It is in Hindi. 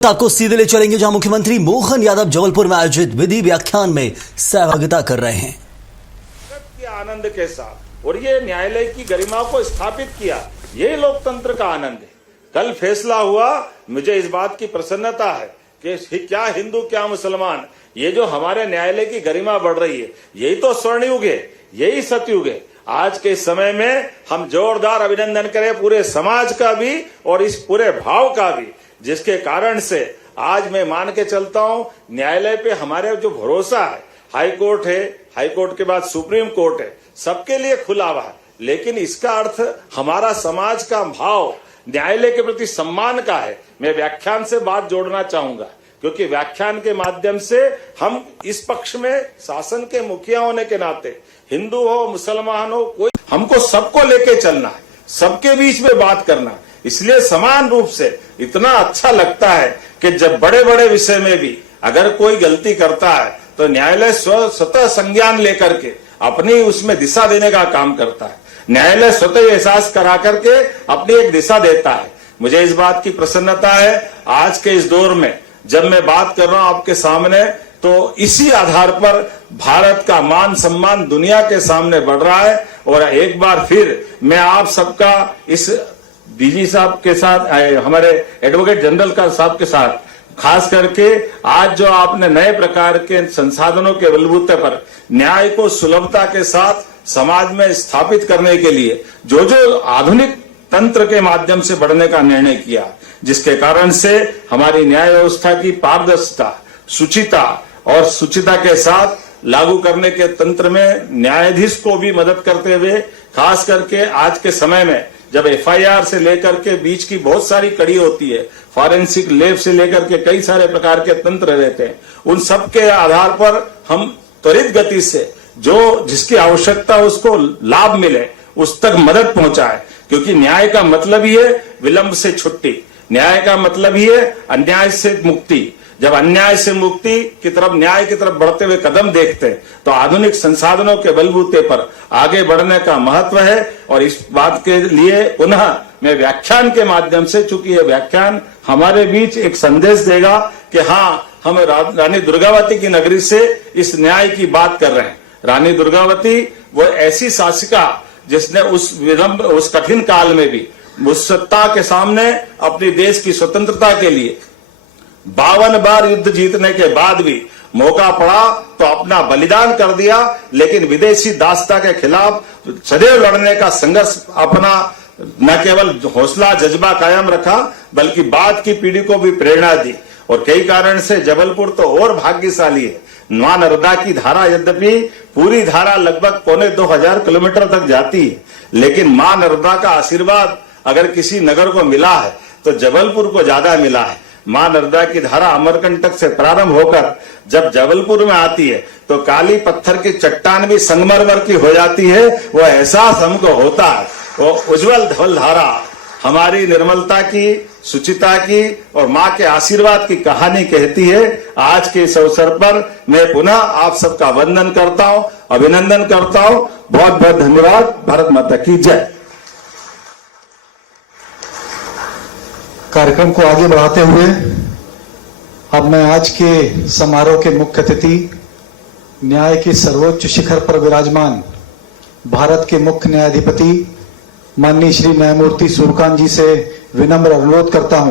आपको सीधे ले चलेंगे जहां मुख्यमंत्री मोहन यादव जबलपुर में आयोजित विधि व्याख्यान में सहभागिता कर रहे हैं। के आनंद के साथ और ये न्यायालय की गरिमा को स्थापित किया, ये लोकतंत्र का आनंद है। कल फैसला हुआ, मुझे इस बात की प्रसन्नता है कि क्या हिंदू क्या मुसलमान, ये जो हमारे न्यायालय की गरिमा बढ़ रही है, यही तो स्वर्णयुग है, यही सतयुग है। आज के समय में हम जोरदार अभिनंदन करें पूरे समाज का भी और इस पूरे भाव का भी, जिसके कारण से आज मैं मान के चलता हूं न्यायालय पे हमारे जो भरोसा है, हाई कोर्ट है, हाई कोर्ट के बाद सुप्रीम कोर्ट है, सबके लिए खुला हुआ है। लेकिन इसका अर्थ हमारा समाज का भाव न्यायालय के प्रति सम्मान का है। मैं व्याख्यान से बात जोड़ना चाहूंगा, क्योंकि व्याख्यान के माध्यम से हम इस पक्ष में शासन के मुखिया होने के नाते, हिंदू हो मुसलमान हो, कोई हमको सबको लेके चलना है, सबके बीच में बात करना है। इसलिए समान रूप से इतना अच्छा लगता है कि जब बड़े बड़े विषय में भी अगर कोई गलती करता है तो न्यायालय स्वतः संज्ञान लेकर के अपनी उसमें दिशा देने का काम करता है। न्यायालय स्वतः एहसास करा करके अपनी एक दिशा देता है। मुझे इस बात की प्रसन्नता है आज के इस दौर में जब मैं बात कर रहा हूं आपके सामने, तो इसी आधार पर भारत का मान सम्मान दुनिया के सामने बढ़ रहा है। और एक बार फिर मैं आप सबका इस डीजी साहब के साथ, हमारे एडवोकेट जनरल का साहब के साथ, खास करके आज जो आपने नए प्रकार के संसाधनों के बलबूते पर न्याय को सुलभता के साथ समाज में स्थापित करने के लिए जो आधुनिक तंत्र के माध्यम से बढ़ने का निर्णय किया, जिसके कारण से हमारी न्याय व्यवस्था की पारदर्शिता, शुचिता और सुचिता के साथ लागू करने के तंत्र में न्यायाधीश को भी मदद करते हुए, खास करके आज के समय में जब एफआईआर से लेकर के बीच की बहुत सारी कड़ी होती है, फॉरेंसिक लैब से लेकर के कई सारे प्रकार के तंत्र रहते हैं, उन सब के आधार पर हम त्वरित गति से जो जिसकी आवश्यकता उसको लाभ मिले उस तक मदद पहुंचाए। क्योंकि न्याय का मतलब ही है विलंब से छुट्टी, न्याय का मतलब ही है अन्याय से मुक्ति। जब अन्याय से मुक्ति की तरफ, न्याय की तरफ बढ़ते हुए कदम देखते हैं तो आधुनिक संसाधनों के बलबूते पर आगे बढ़ने का महत्व है। और इस बात के लिए पुनः मैं व्याख्यान के माध्यम से, चूंकि ये व्याख्यान हमारे बीच एक संदेश देगा कि हाँ, हम रानी दुर्गावती की नगरी से इस न्याय की बात कर रहे हैं। रानी दुर्गावती वो ऐसी शासिका जिसने उस कठिन काल में भी उस सत्ता के सामने अपनी देश की स्वतंत्रता के लिए 52 बार युद्ध जीतने के बाद भी मौका पड़ा तो अपना बलिदान कर दिया। लेकिन विदेशी दासता के खिलाफ सदैव लड़ने का संघर्ष अपना न केवल हौसला जज्बा कायम रखा, बल्कि बाद की पीढ़ी को भी प्रेरणा दी। और कई कारण से जबलपुर तो और भाग्यशाली है। मां नर्मदा की धारा, यद्यपि पूरी धारा लगभग 2500 किलोमीटर तक जाती है, लेकिन मां नर्मदा का आशीर्वाद अगर किसी नगर को मिला है तो जबलपुर को ज्यादा मिला है। मां नर्मदा की धारा अमरकंटक से प्रारंभ होकर जब जबलपुर में आती है तो काली पत्थर की चट्टान भी संगमरमर की हो जाती है। वो एहसास हमको होता है। वो उज्जवल धवल धारा हमारी निर्मलता की, सुचिता की और मां के आशीर्वाद की कहानी कहती है। आज के इस अवसर पर मैं पुनः आप सबका वंदन करता हूं, अभिनंदन करता हूं। बहुत बहुत धन्यवाद। भारत माता की जय। कार्यक्रम को आगे बढ़ाते हुए अब मैं आज के समारोह के मुख्य अतिथि, न्याय के सर्वोच्च शिखर पर विराजमान भारत के मुख्य न्यायाधिपति माननीय श्री न्यायमूर्ति सूर्यकांत जी से विनम्र अनुरोध करता हूं